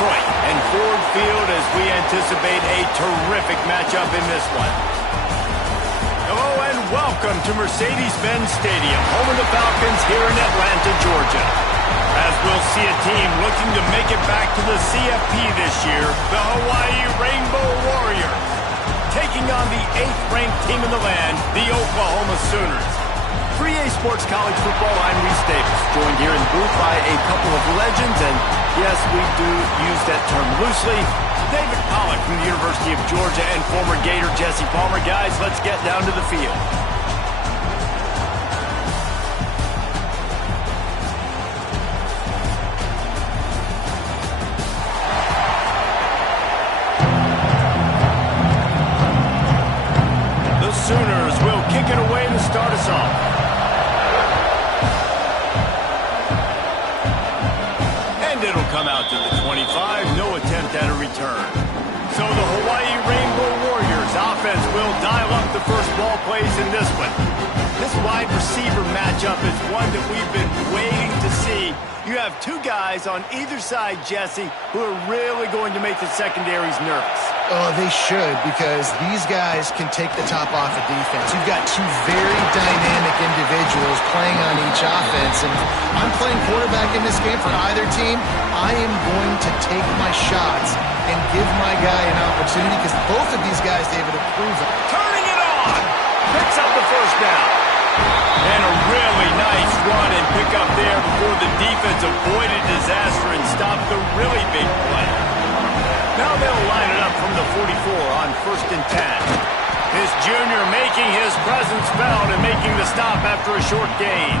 Detroit and Ford Field as we anticipate a terrific matchup in this one. Hello and welcome to Mercedes-Benz Stadium, home of the Falcons here in Atlanta, Georgia. As we'll see a team looking to make it back to the CFP this year, the Hawaii Rainbow Warriors, taking on the 8th-ranked team in the land, the Oklahoma Sooners. For EA Sports College Football, I'm Reese Davis, joined here in the booth by a couple of legends, and yes, we do use that term loosely. David Pollack from the University of Georgia and former Gator Jesse Palmer. Guys, let's get down to the field. The Sooners will kick it away to start us off. It'll come out to the 25, no attempt at a return. So the Hawaii Rainbow Warriors offense will dial up the first ball plays in this one. This wide receiver matchup is one that we've been waiting to see. You have two guys on either side, Jesse, who are really going to make the secondaries nervous. Oh, they should, because these guys can take the top off of defense. You've got two very dynamic individuals playing on each offense, and I'm playing quarterback in this game for either team. I am going to take my shots and give my guy an opportunity, because both of these guys, David, have proven. Turning it on! Picks up the first down. And a really nice run and pick up there before the defense avoided disaster and stopped the really big play. Now they'll line it up from the 44 on 1st and 10. This junior making his presence felt and making the stop after a short gain.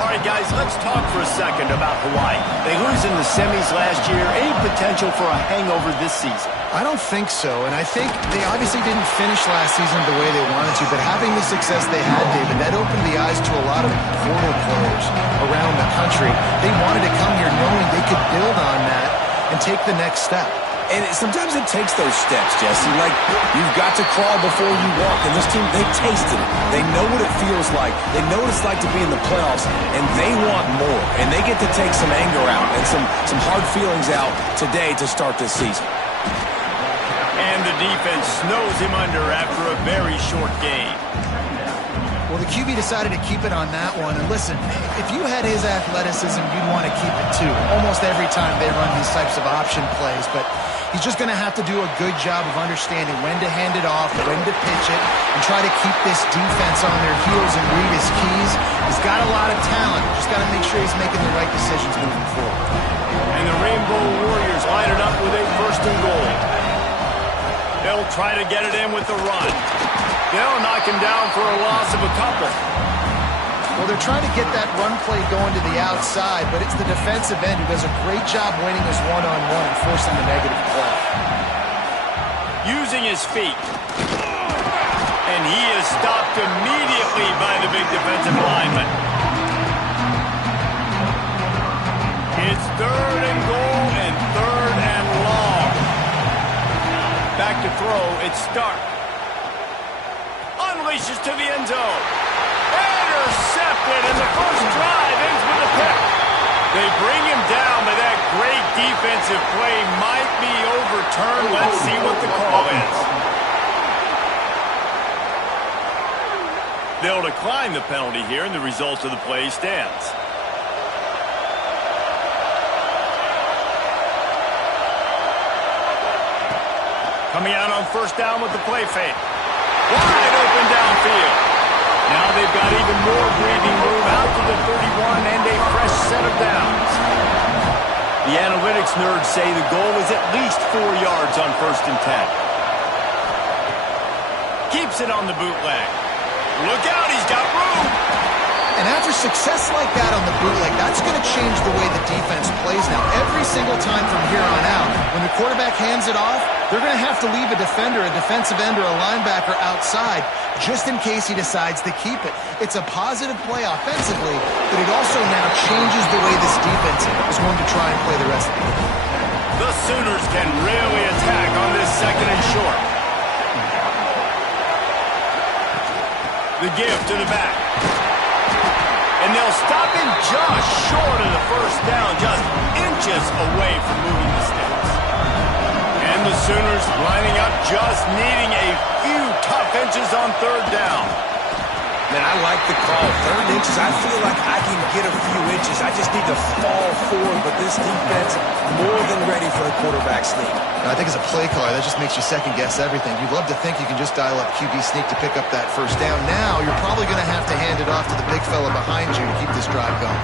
All right, guys, let's talk for a second about Hawaii. They lose in the semis last year. Any potential for a hangover this season? I don't think so, and I think they obviously didn't finish last season the way they wanted to, but having the success they had, David, that opened the eyes to a lot of portal players around the country. They wanted to come here knowing they could build on that and take the next step. And sometimes it takes those steps, Jesse. Like, you've got to crawl before you walk. And this team, they tasted it. They know what it feels like. They know what it's like to be in the playoffs. And they want more. And they get to take some anger out and some hard feelings out today to start this season. And the defense snows him under after a very short game. Well, the QB decided to keep it on that one. And listen, if you had his athleticism, you'd want to keep it too. Almost every time they run these types of option plays. But he's just going to have to do a good job of understanding when to hand it off, when to pitch it, and try to keep this defense on their heels and read his keys. He's got a lot of talent. Just got to make sure he's making the right decisions moving forward. And the Rainbow Warriors line it up with a 1st and goal. They'll try to get it in with the run. They'll knock him down for a loss of a couple. Well, they're trying to get that run play going to the outside, but it's the defensive end who does a great job winning his one-on-one and forcing the negative play. Using his feet. And he is stopped immediately by the big defensive lineman. It's 3rd and goal and 3rd and long. Back to throw, it's Stark. Unleashes to the end zone. Intercepted, and the first drive ends with a pick. They bring him down, but that great defensive play might be overturned. Let's see what the call is. They'll decline the penalty here, and the result of the play stands. Coming out on 1st down with the play fake. Wide open downfield. Now they've got even more breathing room out to the 31 and a fresh set of downs. The analytics nerds say the goal is at least 4 yards on 1st and 10. Keeps it on the bootleg. Look out, he's got room. And after success like that on the bootleg, that's going to change the way the defense plays now. Every single time from here on out, when the quarterback hands it off, they're going to have to leave a defender, a defensive end, or a linebacker outside just in case he decides to keep it. It's a positive play offensively, but it also now changes the way this defense is going to try and play the rest of the game. The Sooners can really attack on this 2nd and short. The give to the back. And they'll stop him just short of the 1st down, just inches away from moving the sticks. And the Sooners lining up, just needing a few tough inches on third down. Man, I like the call. 3rd inches, I feel like I can get a few inches. I just need to fall forward, but this defense more than ready for the quarterback sneak. I think as a play caller, that just makes you second-guess everything. You'd love to think you can just dial up QB sneak to pick up that first down. Now, you're probably going to have to hand it off to the big fella behind you to keep this drive going.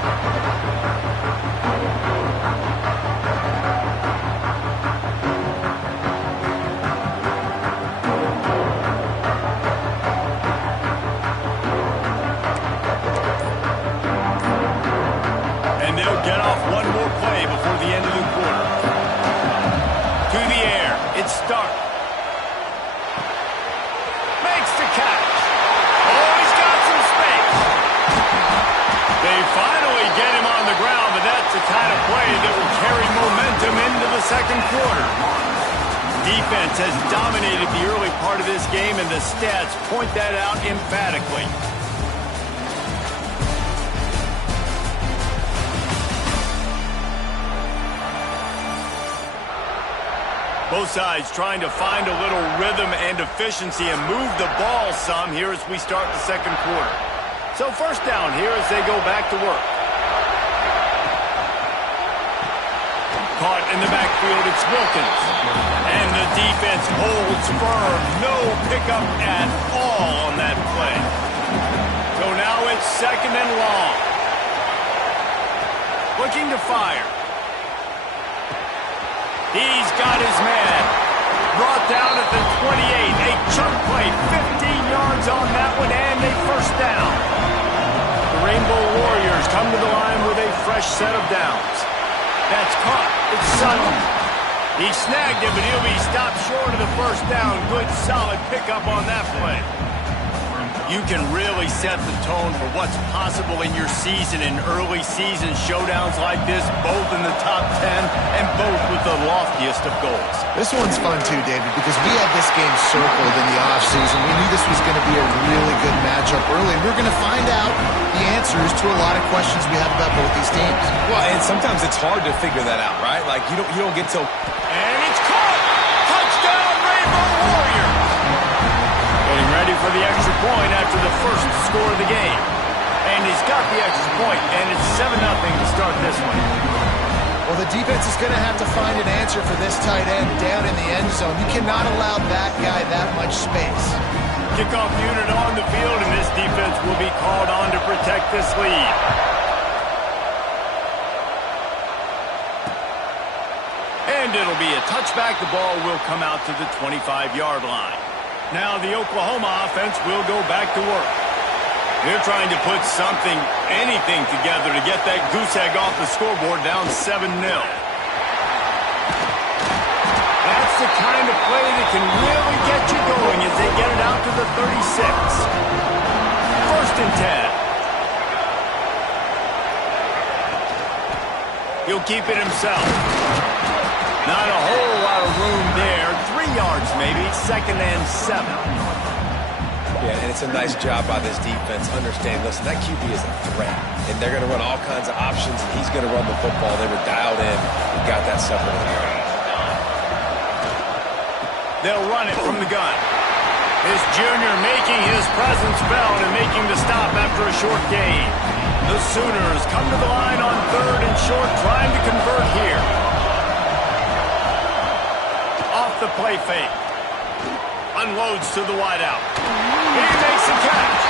Get off one more play before the end of the quarter. To the air. It's Stark. Makes the catch. Oh, he's got some space. They finally get him on the ground, but that's the kind of play that will carry momentum into the second quarter. Defense has dominated the early part of this game, and the stats point that out emphatically. Both sides trying to find a little rhythm and efficiency and move the ball some here as we start the second quarter. So first down here as they go back to work. Caught in the backfield, it's Wilkins. And the defense holds firm. No pickup at all on that play. So now it's 2nd and long. Looking to fire. He's got his man. Brought down at the 28. A chunk play. 15 yards on that one and a first down. The Rainbow Warriors come to the line with a fresh set of downs. That's caught. It's Sutton. He snagged it, but he'll be stopped short of the first down. Good, solid pickup on that play. You can really set the tone for what's possible in your season in early season showdowns like this, both in the top 10 and both with the loftiest of goals. This one's fun too, David, because we had this game circled in the offseason. We knew this was going to be a really good matchup early, and we're going to find out the answers to a lot of questions we have about both these teams. Well, and sometimes it's hard to figure that out, right? Like, you don't get to... And it's caught! Touchdown, Rainbow Warriors! Getting ready for the extra point after the first score of the game. And he's got the extra point, and it's 7-0 to start this one. Well, the defense is going to have to find an answer for this tight end down in the end zone. You cannot allow that guy that much space. Kickoff unit on the field, and this defense will be called on to protect this lead. And it'll be a touchback. The ball will come out to the 25-yard line. Now the Oklahoma offense will go back to work. They're trying to put something, anything together to get that goose egg off the scoreboard down 7-0. That's the kind of play that can really get you going as they get it out to the 36. 1st and 10. He'll keep it himself. Not a whole lot of room there. 3 yards maybe. 2nd and 7. Yeah, and it's a nice job by this defense. Understand, listen, that QB is a threat. And they're going to run all kinds of options, and he's going to run the football. They were dialed in and got that stuff in the air. They'll run it from the gun. This junior making his presence felt and making the stop after a short gain. The Sooners come to the line on 3rd and short, trying to convert here. Off the play fake. Unloads to the wideout. He makes the catch.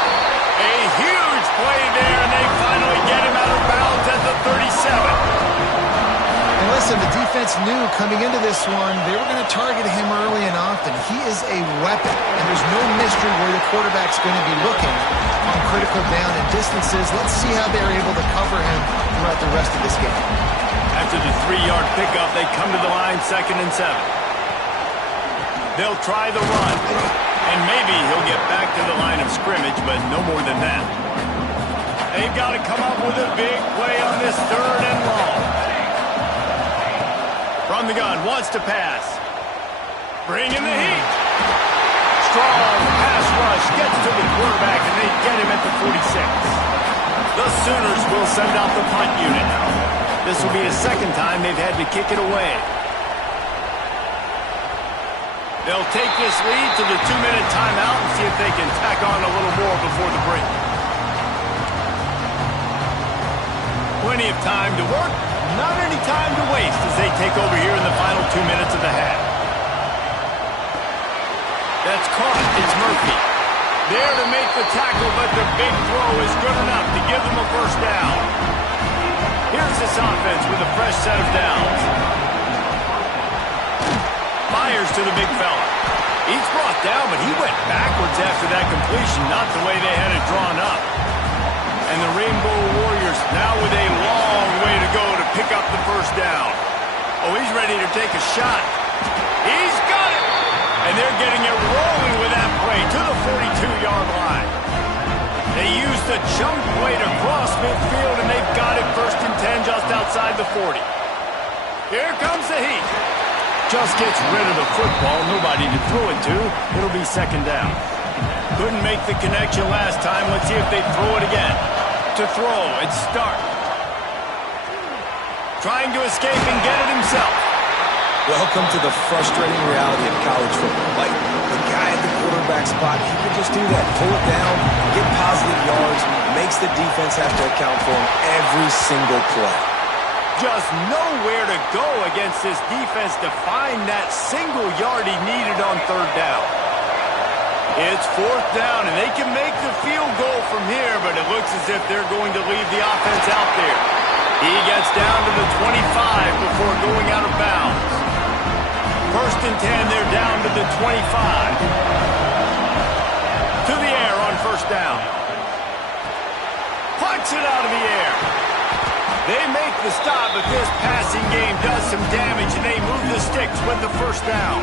A huge play there, and they finally get him out of bounds at the 37. And listen, the defense knew coming into this one, they were going to target him early and often. He is a weapon, and there's no mystery where the quarterback's going to be looking on critical down and distances. Let's see how they're able to cover him throughout the rest of this game. After the 3-yard pickup, they come to the line 2nd and 7. They'll try the run, and maybe he'll get back to the line of scrimmage, but no more than that. They've got to come up with a big play on this 3rd and long. From the gun, wants to pass. Bring in the heat. Strong pass rush, gets to the quarterback, and they get him at the 46. The Sooners will send out the punt unit. This will be the 2nd time they've had to kick it away. They'll take this lead to the 2-minute timeout and see if they can tack on a little more before the break. Plenty of time to work, not any time to waste as they take over here in the final 2 minutes of the half. That's caught. It's Murphy. There to make the tackle, but the big throw is good enough to give them a first down. Here's this offense with a fresh set of downs. Fires to the big fella. He's brought down, but he went backwards after that completion, not the way they had it drawn up. And the Rainbow Warriors now with a long way to go to pick up the first down. Oh, he's ready to take a shot. He's got it! And they're getting it rolling with that play to the 42-yard line. They used the chunk play to cross midfield, and they've got it 1st and 10 just outside the 40. Here comes the heat. Just gets rid of the football. Nobody to throw it to. It'll be 2nd down. Couldn't make the connection last time. Let's see if they throw it again. To throw, it's Stark. Trying to escape and get it himself. Welcome to the frustrating reality of college football. Like, the guy at the quarterback spot, he can just do that. Pull it down, get positive yards, makes the defense have to account for him every single play. Just nowhere to go against this defense to find that single yard he needed on 3rd down. It's 4th down, and they can make the field goal from here, but it looks as if they're going to leave the offense out there. He gets down to the 25 before going out of bounds. 1st and 10, they're down to the 25. To the air on 1st down. Punts it out of the air. They make the stop, but this passing game does some damage, and they move the sticks with the 1st down.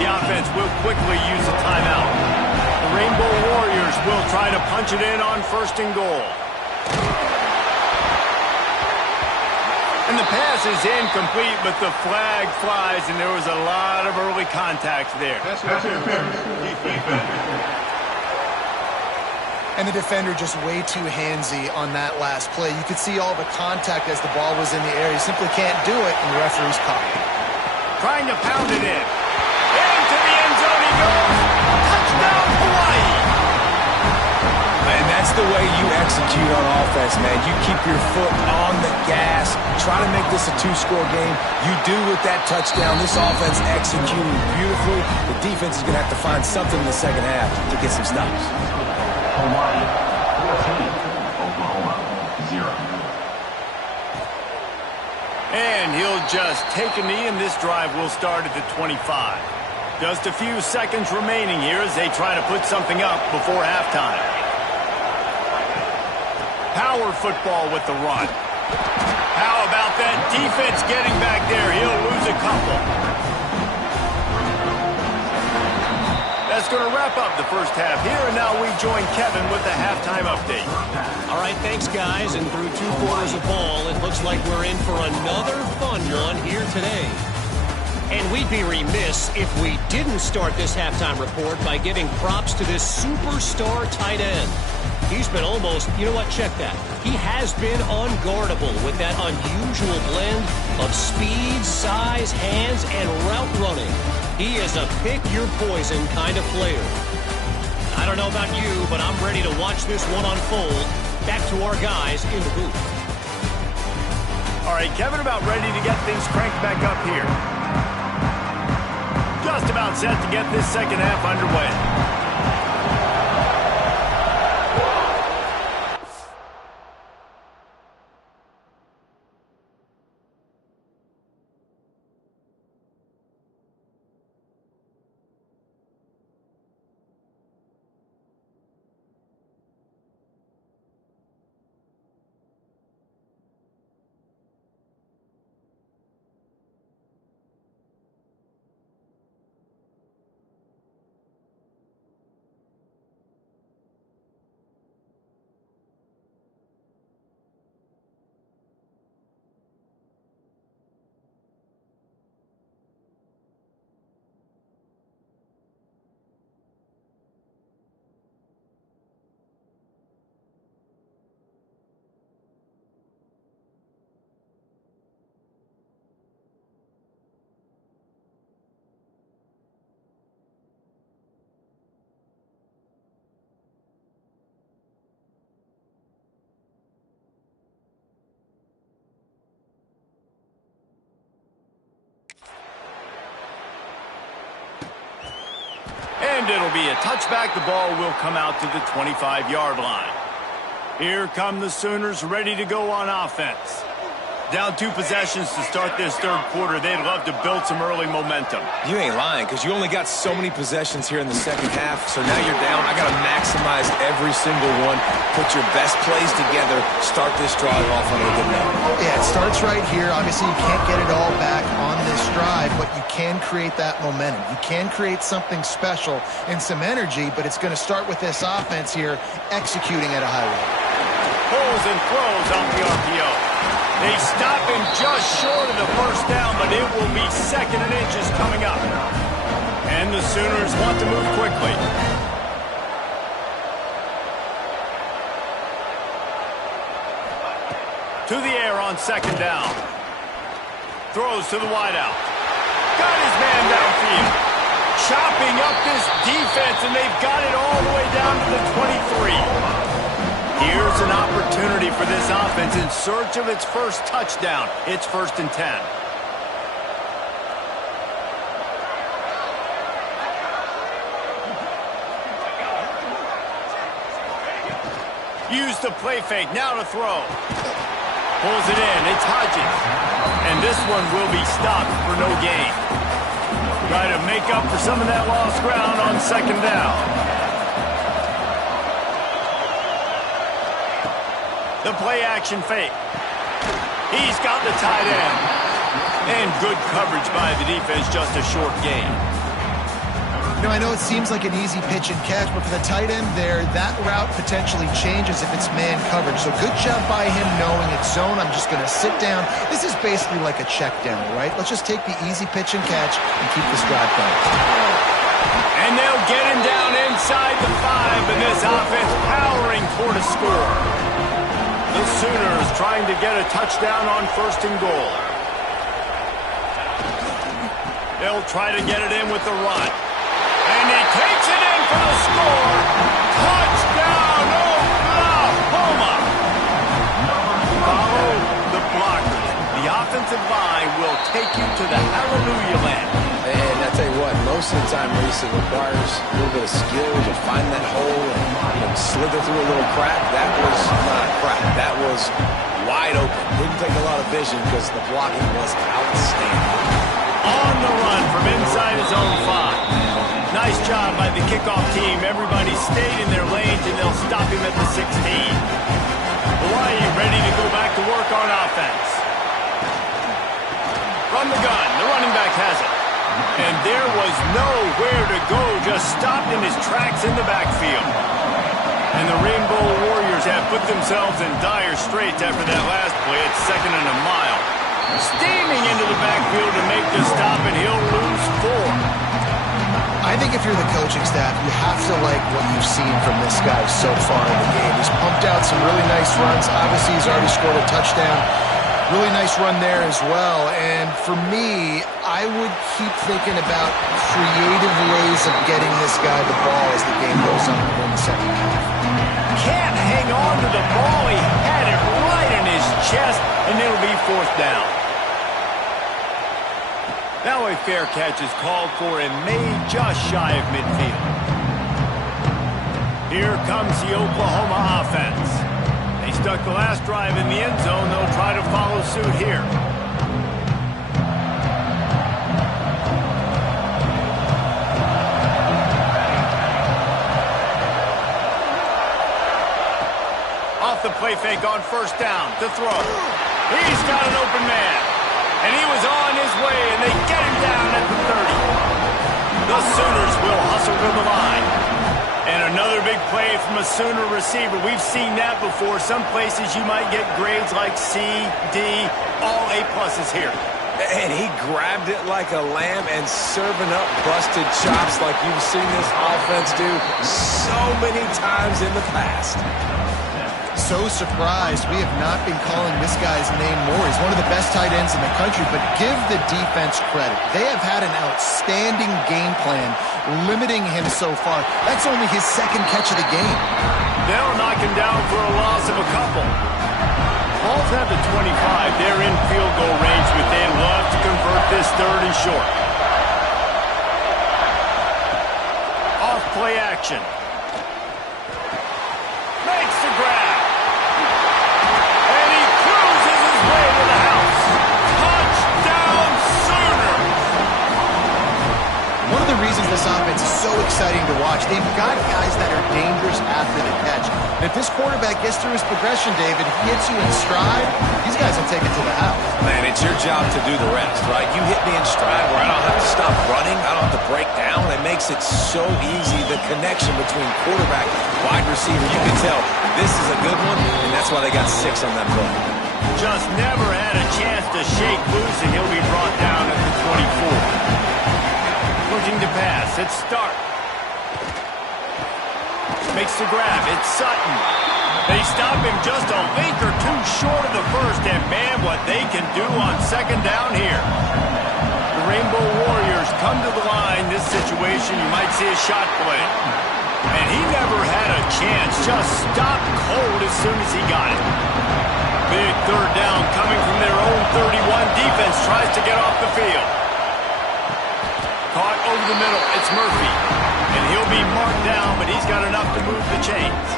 The offense will quickly use a timeout. The Rainbow Warriors will try to punch it in on 1st and goal. And the pass is incomplete, but the flag flies, and there was a lot of early contact there. And the defender just way too handsy on that last play. You could see all the contact as the ball was in the air. He simply can't do it, and the referee's caught it. Trying to pound it in. Into the end zone he goes. Touchdown, Hawaii! And that's the way you execute on offense, man. You keep your foot on the gas. Try to make this a 2-score game. You do with that touchdown. This offense executing beautifully. The defense is going to have to find something in the 2nd half to get some stops. Hawaii 14, Oklahoma 0. And he'll just take a knee, and this drive will start at the 25. Just a few seconds remaining here as they try to put something up before halftime. Power football with the run. How about that defense getting back there? He'll lose a couple. That's going to wrap up the 1st half here, and now we join Kevin with the halftime update. All right, thanks, guys. And through 2 quarters of ball, it looks like we're in for another fun one here today. And we'd be remiss if we didn't start this halftime report by giving props to this superstar tight end. He's been almost, you know what, check that. He has been unguardable with that unusual blend of speed, size, hands, and route running. He is a pick-your-poison kind of player. I don't know about you, but I'm ready to watch this one unfold. Back to our guys in the booth. All right, Kevin, about ready to get things cranked back up here. Just about set to get this 2nd half underway. And it'll be a touchback. The ball will come out to the 25-yard line. Here come the Sooners ready to go on offense. Down 2 possessions to start this third quarter. They'd love to build some early momentum. You ain't lying, because you only got so many possessions here in the second half, so now you're down. I got to maximize every single one, put your best plays together, start this drive off on a good note. Yeah, it starts right here. Obviously, you can't get it all back on this drive, but you can create that momentum. You can create something special and some energy, but it's going to start with this offense here executing at a high rate. Pulls and throws off the RPO. They stop him just short of the first down, but it will be 2nd and inches coming up. And the Sooners want to move quickly. To the air on 2nd down. Throws to the wideout. Got his man downfield. Chopping up this defense, and they've got it all the way down to the 23. Here's an opportunity for this offense in search of its first touchdown. It's 1st and 10. Use the play fake. Now to throw. Pulls it in. It's Hodges. And this one will be stopped for no gain. Try to make up for some of that lost ground on 2nd down. The play-action fake. He's got the tight end. And good coverage by the defense, just a short gain. You know, I know it seems like an easy pitch and catch, but for the tight end there, that route potentially changes if it's man coverage. So good job by him knowing it's zone. I'm just going to sit down. This is basically like a check down, right? Let's just take the easy pitch and catch and keep this drive going. And they'll get him down inside the 5, and this offense powering toward a score. The Sooners trying to get a touchdown on 1st and goal. They'll try to get it in with the run. And he takes it in for the score. Touchdown, Oklahoma! Follow the blockers. The offensive line will take you to the hallelujah land. And I tell you what, most of the time, Reese, it requires a little bit of skill to find that hole and slither through a little crack. That was not a crack. That was wide open. Didn't take a lot of vision because the blocking was outstanding. On the run from inside his own 5. Nice job by the kickoff team. Everybody stayed in their lanes, and they'll stop him at the 16. Hawaii ready to go back to work on offense. From the gun, the running back has it. And there was nowhere to go, just stopped in his tracks in the backfield. And the Rainbow Warriors have put themselves in dire straits after that last play. It's 2nd and a mile. Steaming into the backfield to make the stop, and he'll lose 4. I think if you're the coaching staff, you have to like what you've seen from this guy so far in the game. He's pumped out some really nice runs. Obviously, he's already scored a touchdown. Really nice run there as well. And for me, I would keep thinking about creative ways of getting this guy the ball as the game goes on in the second half. Can't hang on to the ball. He had it right in his chest, and it'll be 4th down. Now a fair catch is called for and made just shy of midfield. Here comes the Oklahoma offense. They stuck the last drive in the end zone. They'll try to follow suit here. Off the play fake on 1st down to throw. He's got an open man. And he was on his way, and they get him down at the 30. The Sooners will hustle to the line. And another big play from a Sooner receiver. We've seen that before. Some places you might get grades like C, D, all A-pluses here. And he grabbed it like a lamb and serving up busted chops like you've seen this offense do so many times in the past. So surprised we have not been calling this guy's name more. He's one of the best tight ends in the country, but give the defense credit. They have had an outstanding game plan limiting him so far. That's only his 2nd catch of the game. They'll knock him down for a loss of a couple. Balls have the 25. They're in field goal range, but they'd love to convert this 3rd and short. Off play action. Makes the grab. And he cruises his way to the house. Touchdown Sooners! One of the reasons this offense is so exciting to watch, they've got guys that are dangerous after the catch. And if this quarterback gets through his progression, David, he hits you in stride, these guys will take it to the house. Man, it's your job to do the rest, right? You hit me in stride where I don't have to stop running. I don't have to break down. It makes it so easy, the connection between quarterback, wide receiver. You can tell this is a good one, and that's why they got 6 on that play. Just never had a chance to shake loose, and he'll be brought down at the 24. Looking to pass. It's Stark. Makes the grab. It's Sutton. They stop him just a link or two short of the first, and man, what they can do on second down here. The Rainbow Warriors come to the line. This situation, you might see a shot play. And he never had a chance. Just stopped cold as soon as he got it. Big third down coming from their own 31. Defense tries to get off the field. Caught over the middle. It's Murphy. And he'll be marked down, but he's got enough to move the chains.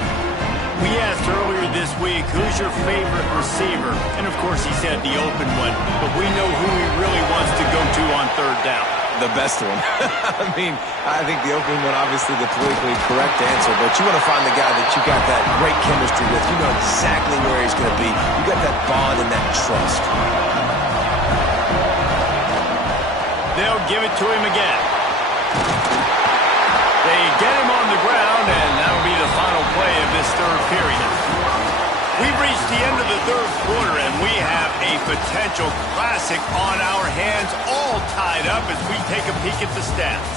We asked earlier this week, who's your favorite receiver? And, of course, he said the open one. But we know who he really wants to go to on third down. The best one. I mean, I think the opening one, obviously the politically correct answer, but you want to find the guy that you got that great chemistry with. You know exactly where he's going to be. You got that bond and that trust. They'll give it to him again. They get him on the ground, and that'll be the final play of this third period. We've reached the end of the third quarter, and we have a potential classic on our hands, all tied up as we take a peek at the stats.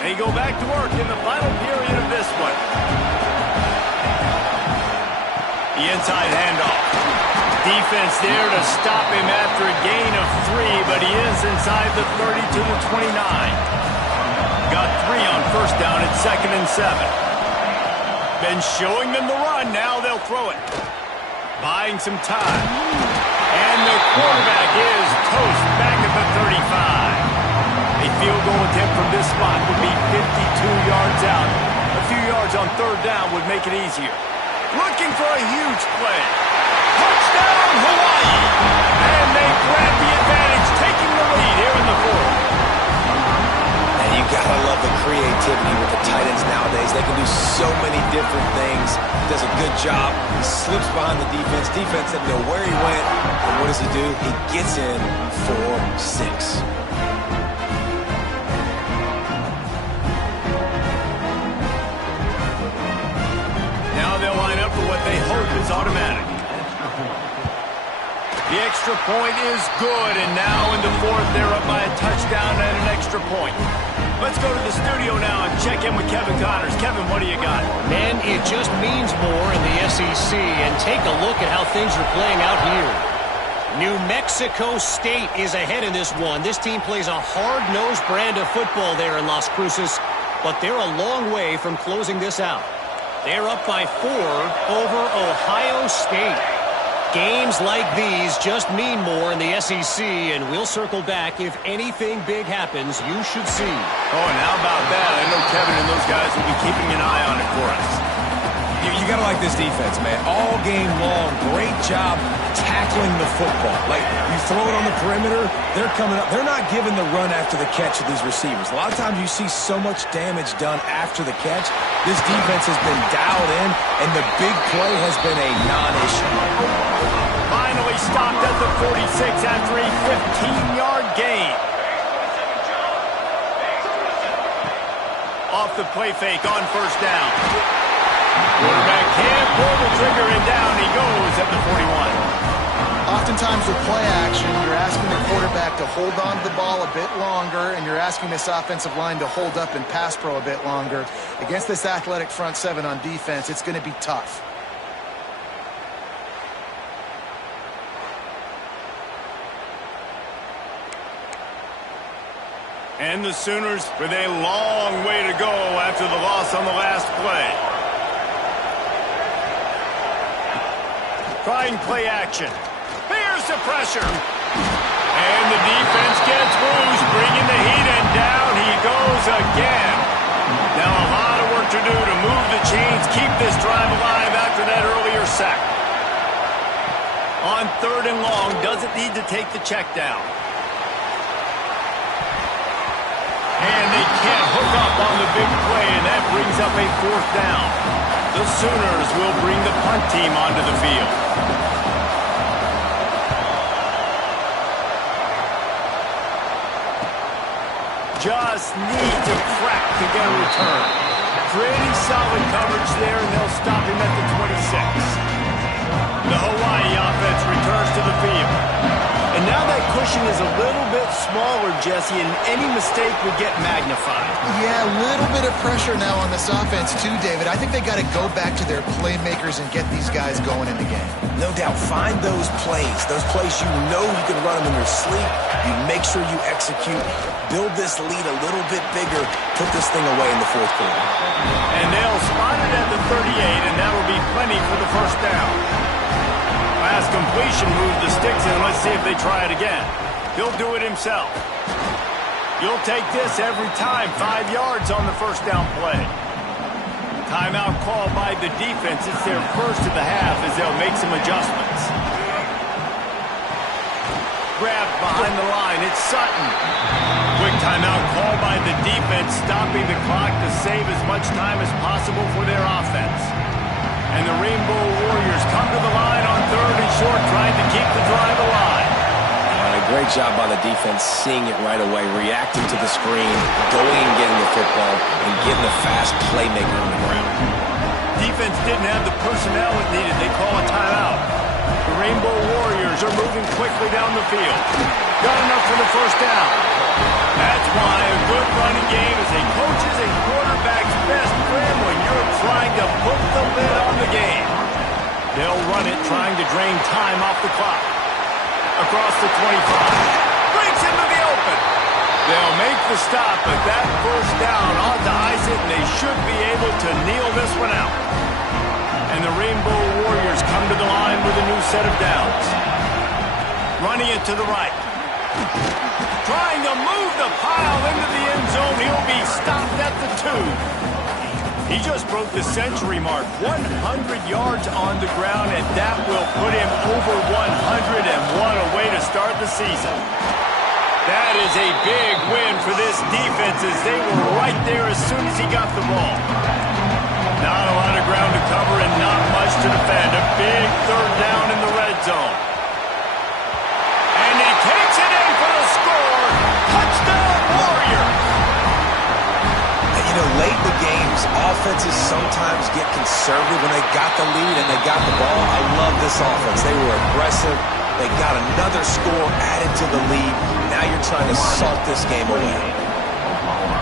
They go back to work in the final period of this one. The inside handoff. Defense there to stop him after a gain of 3, but he is inside the 30 to the 29. Got 3 on first down at 2nd and 7. Been showing them the run. Now they'll throw it. Buying some time. And the quarterback is toast back at the 35. A field goal attempt from this spot would be 52 yards out. A few yards on third down would make it easier. Looking for a huge play. Touchdown, Hawaii! And they grab the advantage, taking the lead here in the fourth. And you gotta love the creativity with the tight ends nowadays. They can do so many different things. He does a good job. He slips behind the defense. Defense doesn't know where he went. And what does he do? He gets in for 6. Now they'll line up for what they hope is automatic. The extra point is good, and now in the fourth, they're up by a touchdown and an extra point. Let's go to the studio now and check in with Kevin Connors. Kevin, what do you got? Man, it just means more in the SEC, and take a look at how things are playing out here. New Mexico State is ahead in this one. This team plays a hard-nosed brand of football there in Las Cruces, but they're a long way from closing this out. They're up by 4 over Ohio State. Games like these just mean more in the SEC, and we'll circle back. If anything big happens, you should see. Oh, and how about that? I know Kevin and those guys will be keeping an eye on it for us. You gotta like this defense, man. All game long, great job tackling the football. Like, you throw it on the perimeter, they're coming up. They're not giving the run after the catch to these receivers. A lot of times you see so much damage done after the catch. This defense has been dialed in, and the big play has been a non-issue. Finally stopped at the 46 after a 15-yard gain. Off the play fake on first down. Quarterback can't pull the trigger, and down he goes at the 41. Oftentimes with play action, you're asking the quarterback to hold on to the ball a bit longer, and you're asking this offensive line to hold up in pass pro a bit longer. Against this athletic front seven on defense, it's going to be tough. And the Sooners with a long way to go after the loss on the last play. Trying play action. Here's the pressure. And the defense gets loose, bringing the heat, and down he goes again. Now a lot of work to do to move the chains, keep this drive alive after that earlier sack. On 3rd and long, doesn't need to take the check down. And they can't hook up on the big play, and that brings up a 4th down. The Sooners will bring the punt team onto the field. Just need to crack to get a return. Pretty solid coverage there, and they'll stop him at the 26. The Hawaii offense returns to the field. And now that cushion is a little bit smaller, Jesse, and any mistake would get magnified. Yeah, a little bit of pressure now on this offense too, David. I think they got to go back to their playmakers and get these guys going in the game. No doubt. Find those plays you know you can run them in your sleep. You make sure you execute. Build this lead a little bit bigger. Put this thing away in the 4th quarter. And they'll spot it at the 38, and that'll be plenty for the 1st down. Last completion moved the sticks in. Let's see if they try it again. He'll do it himself. You'll take this every time. 5 yards on the 1st down play. Timeout called by the defense. It's their first of the half as they'll make some adjustments. Grabbed behind the line. It's Sutton. Quick timeout called by the defense, stopping the clock to save as much time as possible for their offense. And the Rainbow Warriors come to the line on 3rd and short, trying to keep the drive alive. A great job by the defense, seeing it right away, reacting to the screen, going and getting the football, and getting a fast playmaker on the ground. Defense didn't have the personnel it needed. They call a timeout. The Rainbow Warriors are moving quickly down the field. Got enough for the 1st down. That's why a good running game is a coach's and quarterback's best friend when you're trying to put the lid on the game. They'll run it, trying to drain time off the clock. Across the 25. Breaks into the open. They'll make the stop, but that 1st down ought to ice it, and they should be able to kneel this one out. And the Rainbow Warriors come to the line with a new set of downs. Running it to the right. Trying to move the pile into the end zone. He'll be stopped at the 2. He just broke the century mark. 100 yards on the ground, and that will put him over 100, and what a way to start the season. That is a big win for this defense as they were right there as soon as he got the ball. Not a lot of ground to cover and not much to defend. A big 3rd down in the red zone. And he takes it in for the score. Touchdown, Warriors! And you know, late in the games, offenses sometimes get conservative when they got the lead and they got the ball. I love this offense. They were aggressive. They got another score added to the lead. Now you're trying to salt this game away. Oklahoma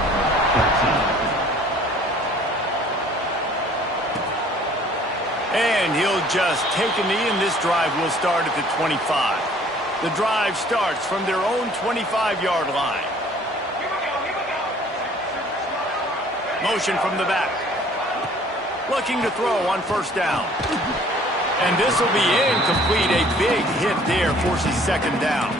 13. And he'll just take a knee, and this drive will start at the 25. The drive starts from their own 25-yard line. Motion from the back. Looking to throw on 1st down. And this will be incomplete. A big hit there forces 2nd down.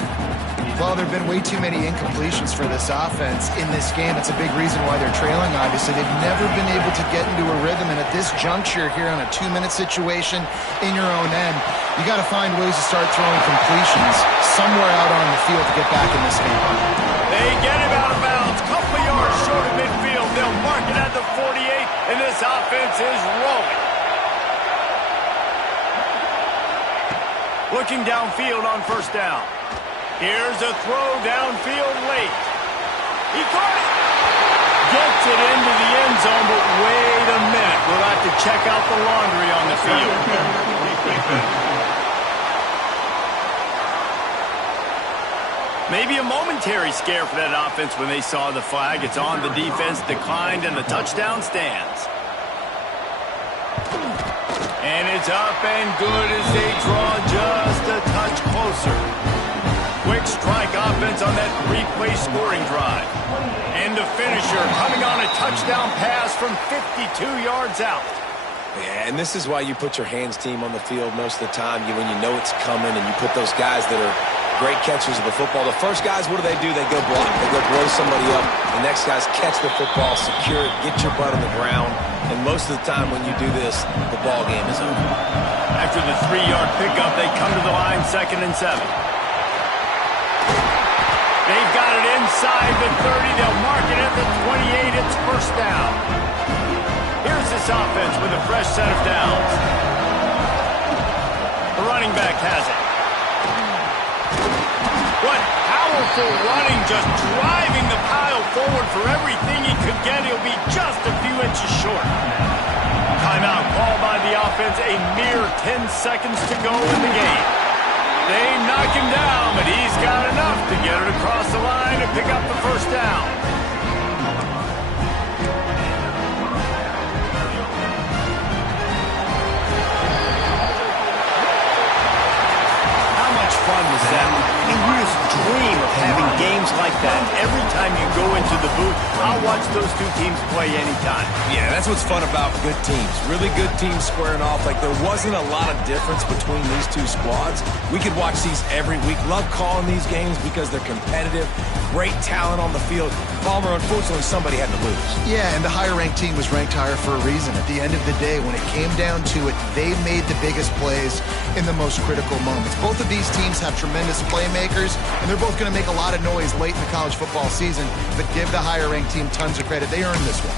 Well, there have been way too many incompletions for this offense in this game. It's a big reason why they're trailing, obviously. They've never been able to get into a rhythm, and at this juncture here on a 2-minute situation in your own end, you got to find ways to start throwing completions somewhere out on the field to get back in this game. They get him out of bounds. Couple of yards short of midfield. They'll mark it at the 48, and this offense is rolling. Looking downfield on 1st down. Here's a throw downfield late. He caught it. Gets it into the end zone, but wait a minute. We'll have to check out the laundry on the field. Maybe a momentary scare for that offense when they saw the flag. It's on, the defense declined, and the touchdown stands. And it's up and good as they draw just a touch closer. Quick strike offense on that 3-play scoring drive. And the finisher coming on a touchdown pass from 52 yards out. Yeah, and this is why you put your hands team on the field most of the time. When you know it's coming, and you put those guys that are great catchers of the football. The first guys, what do? They go block. They go blow somebody up. The next guys catch the football, secure it, get your butt on the ground. And most of the time when you do this, the ball game is over. After the 3-yard pickup, they come to the line 2nd and 7. They've got it inside the 30. They'll mark it at the 28. It's first down. Here's this offense with a fresh set of downs. The running back has it. What powerful running, just driving the pile forward for everything he could get. He'll be just a few inches short. Timeout called by the offense. A mere 10 seconds to go in the game. They knock him down, but he's got enough to get it across the line and pick up the first down. How much fun was that? I mean, we just dream of having games like that. Every time you go into the booth, I'll watch those two teams play anytime. Yeah, that's what's fun about good teams. Really good teams squaring off. Like, there wasn't a lot of difference between these two squads. We could watch these every week. Love calling these games because they're competitive. Great talent on the field. Palmer, unfortunately, somebody had to lose. Yeah, and the higher-ranked team was ranked higher for a reason. At the end of the day, when it came down to it, they made the biggest plays in the most critical moments. Both of these teams have tremendous playmakers, and they're both going to make a lot of noise late in the college football season, but give the higher-ranked team tons of credit. They earned this one.